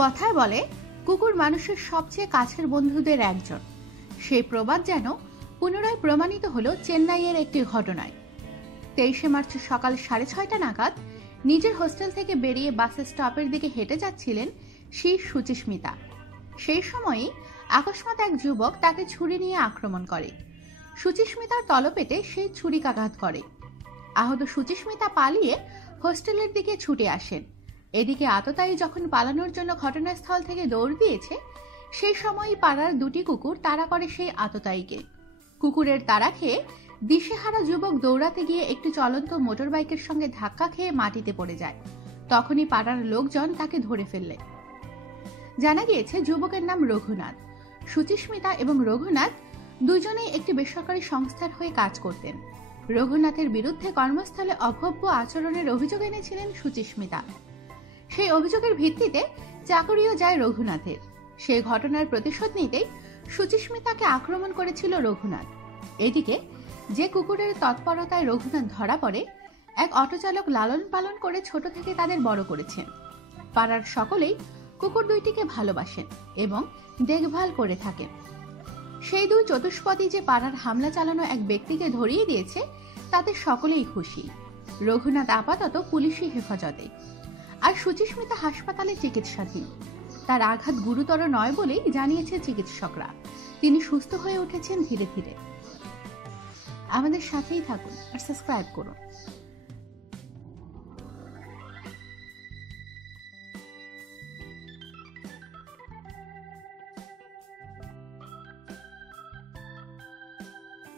কথায় বলে কুকুর মানুষের সবচেয়ে কাছের বন্ধুদের একজন। সেই প্রবাদ যেন পুনরায় প্রমাণিত হলো চেন্নাইয়ের একটি ঘটনায়। 23শে মার্চ সকাল 6:30 নাগাদ নিজের হোস্টেল থেকে বেরিয়ে বাস স্টপের দিকে হেঁটে যাচ্ছিলেন সুচিস্মিতা। সেই সময়ই আকস্মাৎ এক যুবক তাকে ছুরি নিয়ে আক্রমণ করে। সুচিস্মিতার তলপেটে সেই ছুরিকাঘাত করে। আহত সুচিস্মিতা পালিয়ে হোস্টেলের দিকে ছুটে আসেন। এদিকে আততায়ী যখন পালানোর জন্য ঘটনাস্থল থেকে দৌড় দিয়েছে, সেই সময়ই পাড়ার দুটি কুকুর তাড়া করে সেই আততায়ীকে। কুকুরের তাড়া খেয়ে দিশেহারা যুবক দৌড়াতে গিয়ে একটি চলন্ত মোটর বাইকের সঙ্গে ধাক্কা খেয়ে মাটিতে পড়ে যায়। তখনই পাড়ার লোকজন তাকে ধরে ফেললে। জানা গিয়েছে যুবকের নাম রঘুনাথ। সুচিস্মিতা এবং রঘুনাথ দুজনেই একটি বেসরকারি সংস্থার হয়ে কাজ করতেন। রঘুনাথের বিরুদ্ধে কর্মস্থলে অভব্য আচরণের অভিযোগ এনেছিলেন সুচিস্মিতা। সেই অভিযোগের ভিত্তিতে চাকরিও যায় রঘুনাথের। সেই ঘটনার প্রতিশোধ নিতেই সুচিস্মিতাকে আক্রমণ করেছিল রঘুনাথ। এদিকে যে কুকুরের তৎপরতায় রঘুনাথ ধরা পড়ে, এক অটোচালক লালন পালন করে ছোট থেকে তাদের বড় করেছেন। পাড়ার সকলেই কুকুর দুইটিকে ভালোবাসেন এবং দেখভাল করে থাকেন। সেই দুই চতুষ্পদী যে পাড়ার হামলা চালানো এক ব্যক্তিকে ধরিয়ে দিয়েছে, তাতে সকলেই খুশি। রঘুনাথ আপাতত পুলিশি হেফাজতে, আর সুচিস্মিতা হাসপাতালে চিকিৎসাধীন। তার আঘাত গুরুতর নয় বলেই জানিয়েছে চিকিৎসকরা। তিনি সুস্থ হয়ে উঠেছেন ধীরে ধীরে। আমাদের সাথেই থাকুন আর সাবস্ক্রাইব করুন।